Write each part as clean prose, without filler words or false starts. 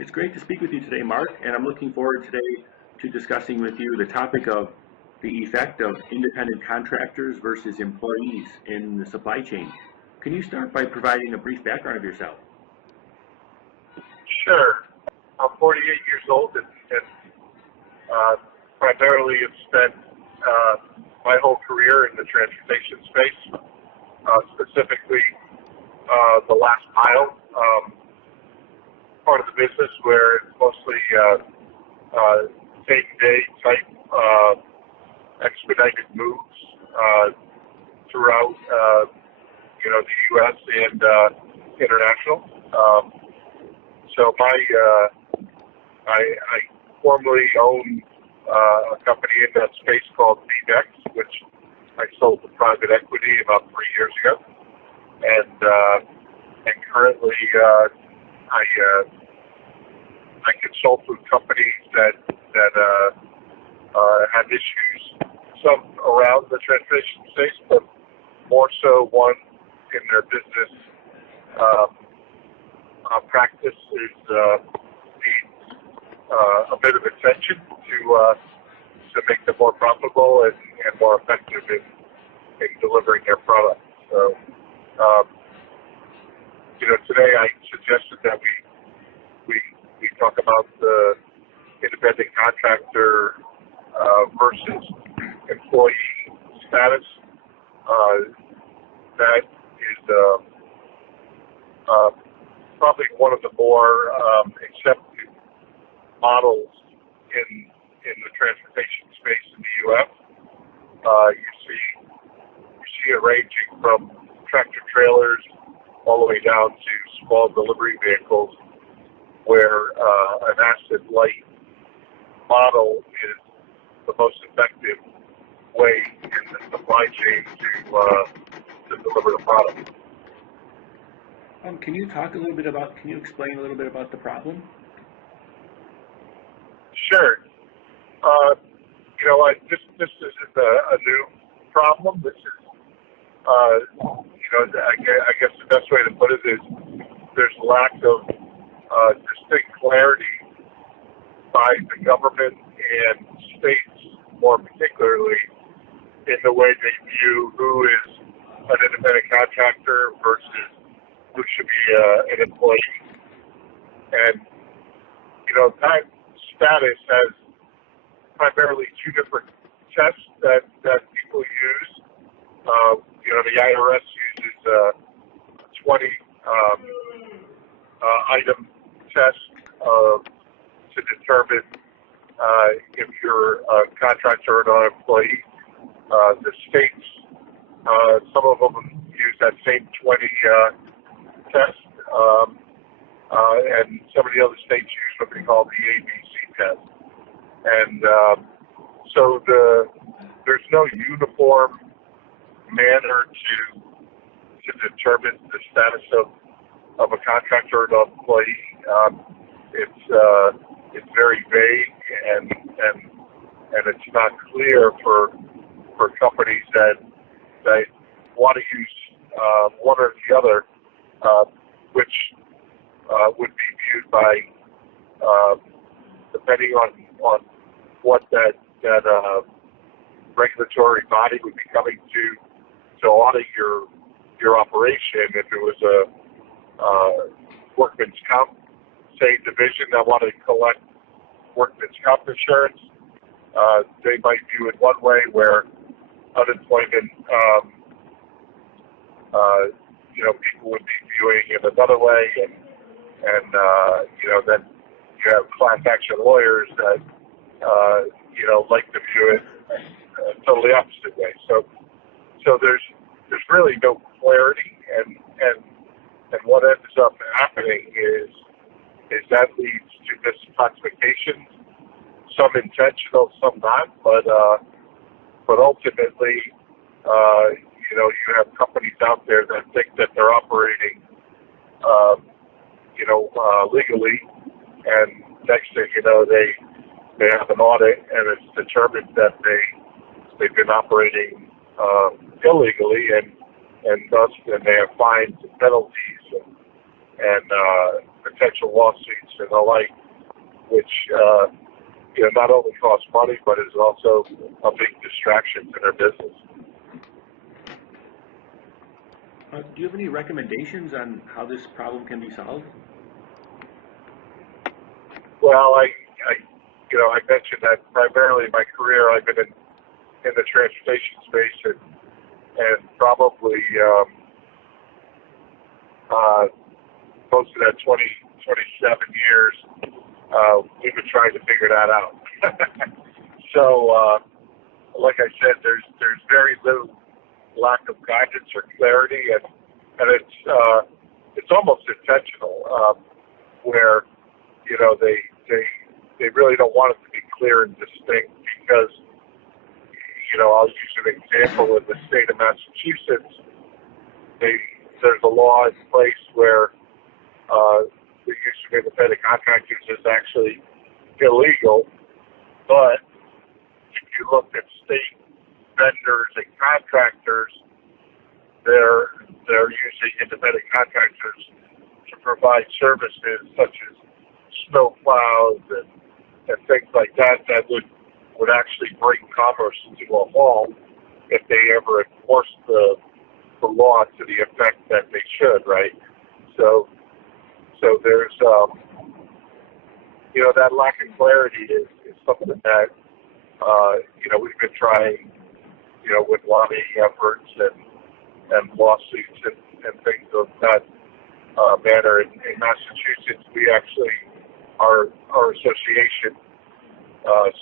It's great to speak with you today, Mark, and I'm looking forward today to discussing with you the topic of the effect of independent contractors versus employees in the supply chain. Can you start by providing a brief background of yourself? Sure. I'm 48 years old and primarily have spent my whole career in the transportation space, specifically the last mile part of the business where it's mostly day-to-day type expedited moves throughout the U.S. and international. So I formerly owned a company in that space called BeavEx, which I sold to private equity about 3 years ago, and currently I consult with companies that have issues, some around the transportation space, but more so one in their business practice needs a bit of attention to make them more profitable and more effective in delivering their product. So, today I suggested that we talk about the independent contractor versus employee status. That is probably one of the more accepted models in the transportation space in the U.S. You see it ranging from tractor trailers all the way down to small delivery vehicles, where an asset-light model is the most effective way in the supply chain to deliver the product. Can you explain a little bit about the problem? Sure. This isn't a new problem. This is, I guess the best way to put it is there's lack of distinct clarity by the government and states, more particularly, in the way they view who is an independent contractor versus who should be an employee. And, that status has primarily two different tests that people use. The IRS uses a 20 item test to determine if you're a contractor or not an employee. The states, some of them use that same 20 test, and some of the other states use what they call the ABC test. And so there's no uniform manner to determine the status of a contractor or an employee. It's very vague and it's not clear for companies that want to use one or the other, which would be viewed by depending on what that regulatory body would be coming to audit your operation. If it was a workman's comp, say, division that wanted to collect workman's comp insurance, they might view it one way, where unemployment, people would be viewing it another way, and then you have class action lawyers that like to view it a totally opposite way. So there's really no clarity, and what ends up happening is that leads to misclassifications, some intentional, some not, but ultimately, you have companies out there that think that they're operating, legally, and next thing you know, they have an audit, and it's determined that they've been operating illegally, and thus then they have fines and penalties, and potential lawsuits and the like, which not only costs money, but is also a big distraction to their business. Do you have any recommendations on how this problem can be solved? Well, I mentioned that primarily in my career I've been in the transportation space and probably most of that 27 years we've been trying to figure that out. So, like I said, there's very little lack of guidance or clarity, and it's almost intentional, where they really don't want it to be clear and distinct because I'll use an example in the state of Massachusetts. There's a law in place where the use of independent contractors is actually illegal, but if you look at state vendors and contractors, they're using independent contractors to provide services such as snow plows and things like that would actually bring commerce to a halt if they ever enforce the law to the effect that they should, right? So there's that lack of clarity is something that we've been trying with lobbying efforts and lawsuits and things of that manner. In Massachusetts, we actually our association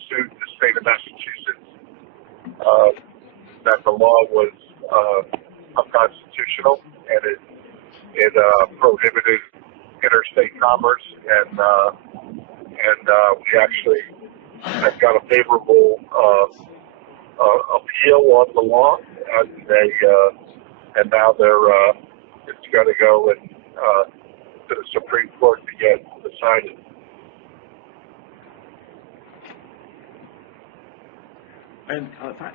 sued the state of Massachusetts that the law was unconstitutional and it prohibited interstate commerce, and we actually have got a favorable appeal on the law, and now it's going to go to the Supreme Court to get decided. And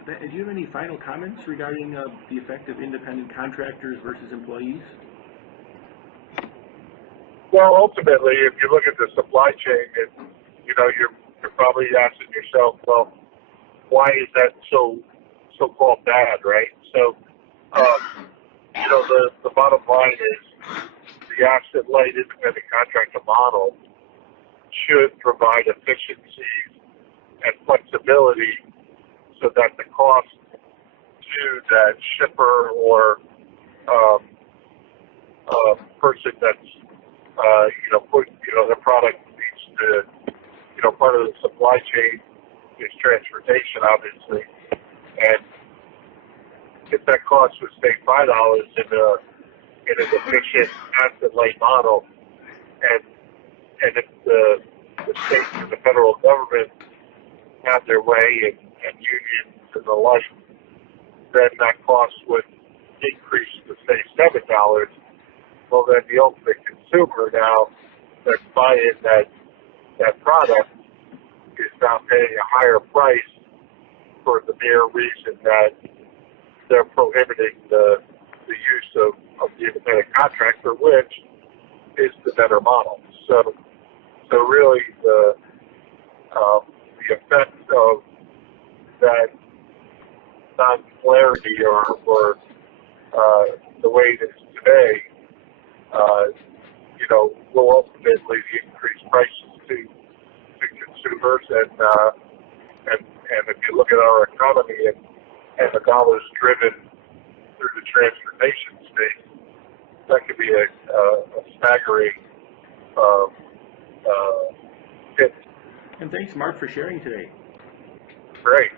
do you have any final comments regarding the effect of independent contractors versus employees? Well, ultimately, if you look at the supply chain, you're probably asking yourself, well, why is that so-called bad, right? So, the bottom line is the asset-light independent contractor model should provide efficiencies and flexibility so that the cost to that shipper or person that's the product needs to part of the supply chain is transportation, obviously, and if that cost was say $5 in an efficient asset-light model, and if the state and the federal government have their way and unions and the like, then that cost would increase to say $7. Well, then the ultimate consumer now that's buying that product is now paying a higher price for the mere reason that they're prohibiting the use of the independent contractor, which is the better model. So really the effect of that non-clarity or the way it is today, will ultimately increase prices to consumers, and if you look at our economy and the dollars driven through the transportation space, that could be a staggering hit. And thanks, Mark, for sharing today. Great.